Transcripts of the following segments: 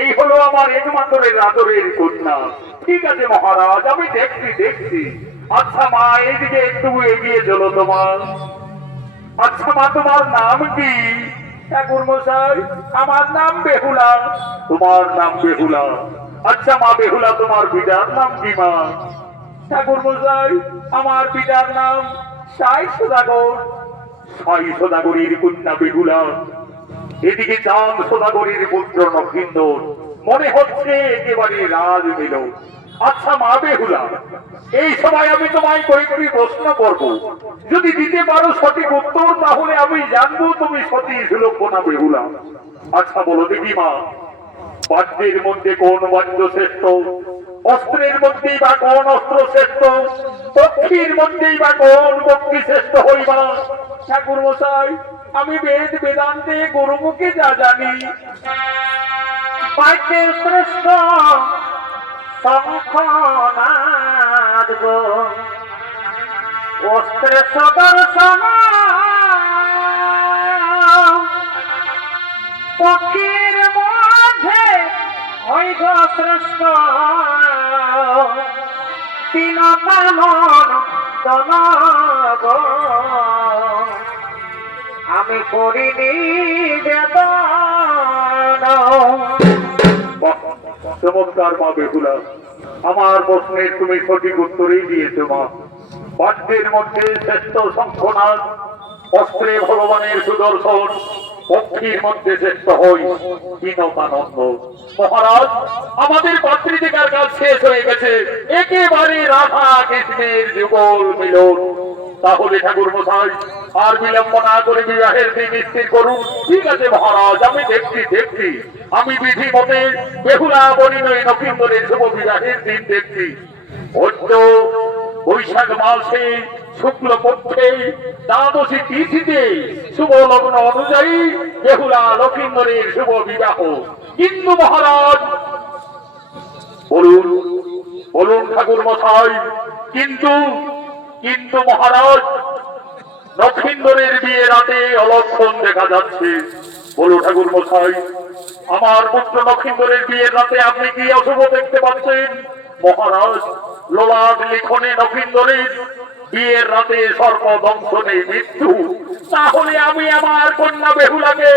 এই হলো আমার একমাত্র আদরের কন্যা। ঠিক আছে মহারাজ, আমি দেখছি দেখছি। আচ্ছা মা, এইদিকে একটু এগিয়ে চলো তোমার। আচ্ছা মা, তোমার নাম কি? ঠাকুর মশাই, আমার নাম বেহুলা। তোমার নাম বেহুলা? আচ্ছা মা বেহুলা, তোমার পিতার নাম কি মা? ঠাকুর মশাই, আমার পিতার নাম সাই সদাগর। সাই সদাগরের কন্যা বেহুলা, এদিকে চাঁদ সদাগরের পুত্র নক্ষিন্দর। মনে হচ্ছে একেবারে রাজ মিল। আচ্ছা মা বেহুলা, এই সময় আমি তোমায় কয়েকটি প্রশ্ন করব, যদি দিতে পারো সঠিক উত্তর তাহলে আমি জানবো তুমি সতী সুলক্ষণা বেহুলা। আচ্ছা বলো দেখি মা, বাদ্যের মধ্যে কোন বাদ্য শ্রেষ্ঠ? অস্ত্রের মধ্যেই বা কোন অস্ত্র শ্রেষ্ঠ? পক্ষীর মধ্যেই বা কোন পক্ষী শ্রেষ্ঠ হইবা? ঠাকুর মশাই, আমি বেদ বেদান্তে গুরুমুখে যা জানি, বাদ্যে শ্রেষ্ঠ শঙ্খনাদ গো, অস্ত্রে সুদর্শন, পক্ষীর মধ্যে ওই গো শ্রেষ্ঠ তিন কানন তন গো, আমি করিনি বেদন। চমৎকার মা বেহুলা, আমার প্রশ্নের তুমি সঠিক উত্তরই দিয়েছো মা। বাদ্যের মধ্যে শ্রেষ্ঠ শঙ্খনাদ, অস্ত্রে ভগবানের সুদর্শন, পক্ষীর মধ্যে শ্রেষ্ঠ হই বিনোদানন্দ। মহারাজ, আমাদের পাত্রীদিকার কাজ শেষ হয়ে গেছে, একেবারে রাধা কৃষ্ণের যুগল মিলন। তাহলে ঠাকুর মশাই আর বিলম্ব না করে বিবাহের দিন স্থির করুন। ঠিক আছে মহারাজ, আমি দেখছি দেখছি। আমি বিধি মতে বেহুলা বনিনয় নক্ষিন্দরের শুভ বিবাহের দিন দেখছি। বৈশাখ মাসে শুক্ল পক্ষে দ্বাদশী তিথিতে শুভ লগ্ন অনুযায়ী বেহুলা লক্ষিন্দরের শুভ বিবাহ। কিন্তু মহারাজ বলুন বলুন ঠাকুর মশাই, কিন্তু কিন্তু মহারাজ, লক্ষিন্দরের বিয়ে রাতে অলক্ষণ দেখা যাচ্ছে। বলুন ঠাকুর মশাই, আমার পুত্র লক্ষিন্দরের বিয়ের রাতে আপনি কি অশুভ দেখতে পাচ্ছেন? মহারাজ, লোলাদ লিখনে লক্ষিন্দরের বিয়ের রাতে সর্প দংশনে মৃত্যু। তাহলে আমি আমার কন্যা বেহুলাকে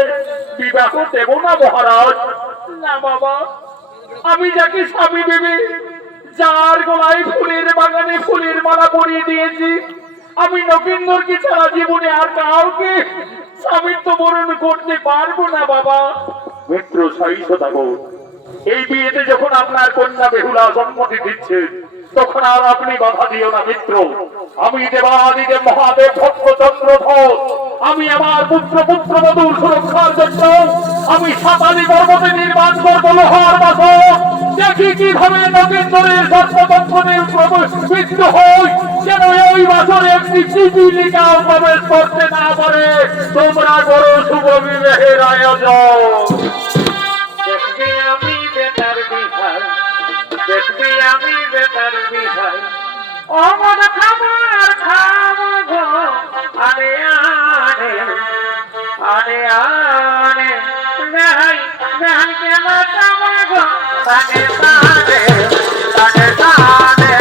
বিবাহ দেব না মহারাজ। না বাবা, আমি যাকে স্বামী ভেবে, যার গলায় ফুলের বাগানে ফুলের মালা পরিয়ে দিয়েছি, আমি নগেন্দরকে ছাড়া জীবনে আর কাউকে স্বামীত্ব বরণ করতে পারবো না বাবা। মিত্র সাই সদাগর, এই বিয়েতে যখন আপনার কন্যা বেহুলা সম্মতি দিচ্ছে, তখন আর আপনি বাধা দিও না মিত্র। আমি দেবাদিদেব মহাদেব ভক্তচন্দ্র ধর, আমি আমার পুত্র পুত্রবধূর সুরক্ষার জন্য আমি সাতালি পর্বতে নির্মাণ করবো লোহার বাসন। দেখি কিভাবে নগেন্দরের সর্বদক্ষণের মৃত্যু হয়, যেন ওই বাসনে একটি চিঠিলিকাও প্রবেশ করতে না পারে। তোমরা করো শুভ বিবাহের আয়োজন। দেখবি আমি বেটার বিহার, দেখবি আমি বেটার বিহার, অমন খাবার খাবো গো আরে আরে আরে আরে, দেহাই দেহাই কেন খাবো গো তানে তানে তানে তানে।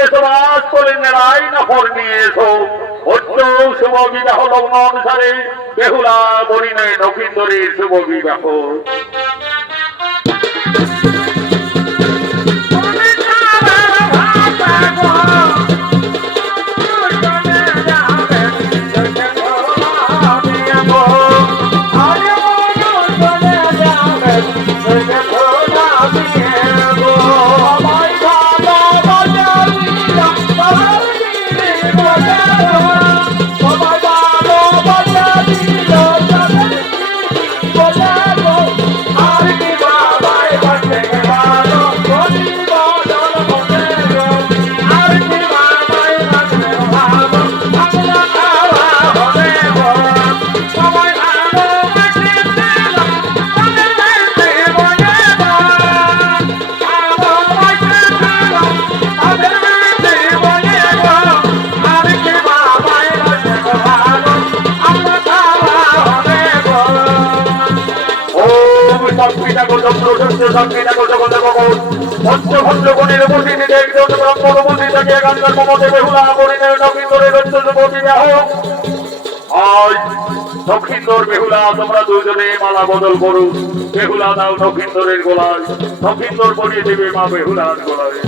নিয়ে এসো বাস করে নেড়াই না ফর নিয়ে এসো অন্য শুভ বিবাহ লগ্ন অনুসারে বেহুলা বরিণে নকিন্দরের শুভ বিবাহ। নকিন্দর বেহুলা তোমরা দুজনে মালা বদল করো, বেহুলা দাও নকিন্দরের গোলায়, নকিন্দর পরিয়ে দেবে মা বেহুলার গোলায়।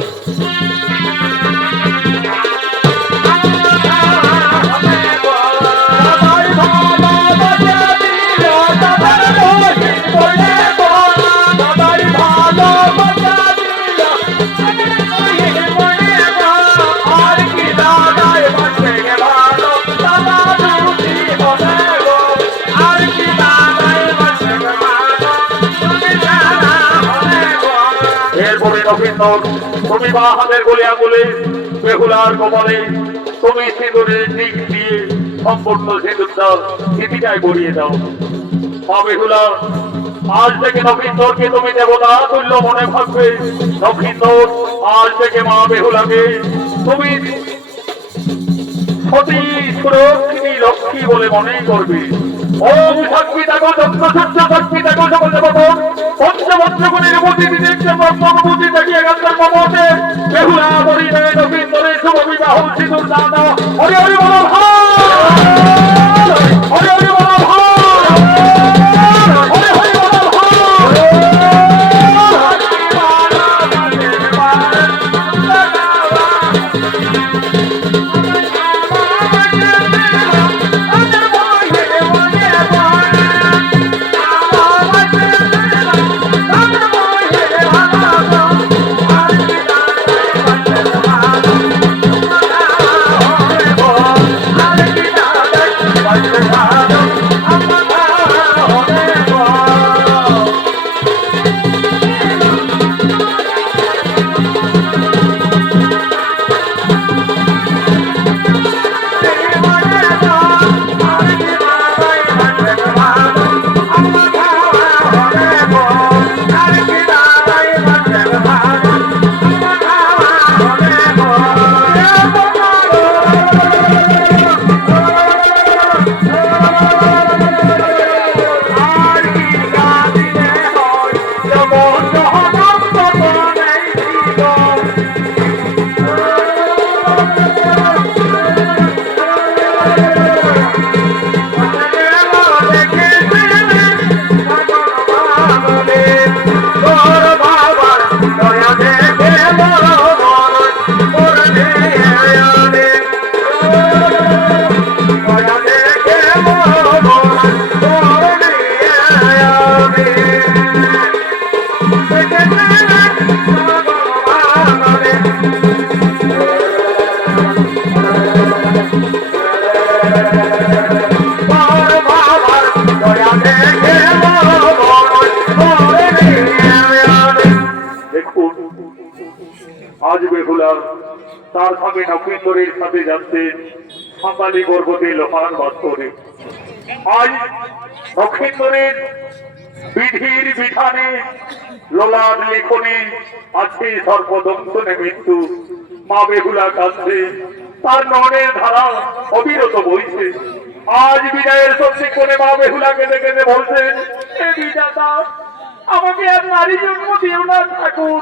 তুমি বা হাতের গলে আঙুলে বেহুলার কপালে তুমি সিঁদুরের দিক দিয়ে সম্পূর্ণ সিঁদুরটা স্মৃতিটায় গড়িয়ে দাও। মা বেহুলা আজ থেকে নকিন্দরকে তুমি দেবতা তুল্য মনে ভাববে। নকিন্দর আজ থেকে মা বেহুলাকে তুমি সতী সুরক্ষিণী লক্ষ্মী বলে মনে করবে। ওম সাক্ষী থাকো চন্দ্রসূর্য সাক্ষী থাকো সকল দেবগণ পঞ্চমন্ত্রগুণের প্রতিটি দেখছে ব্রহ্মভূতি দেখিয়ে গেছেন মমতে বেহুলা বরিণে নকিন্দরের শুভ বিবাহ সিঁদুর দান। হরি হরি বল হরি হরি বল হরি হরি বল। আজ বেহুলা তার স্বামী নকিন্দরের সাথে যাচ্ছেন সকালে গর্ভবতী লোহার বাস্তরে। আজ নকিন্দরের বিধির বিধানে লোলার লেখনে আছে সর্বদংশনে মৃত্যু। মা বেহুলা কাঁদছে, তার নয়নের ধারা অবিরত বইছে। আজ বিদায়ের সন্ধিক্ষণে মা বেহুলাকে দেখে বলছেন, হে বিধাতা, আমাকে আর নারী জন্ম দিও না ঠাকুর।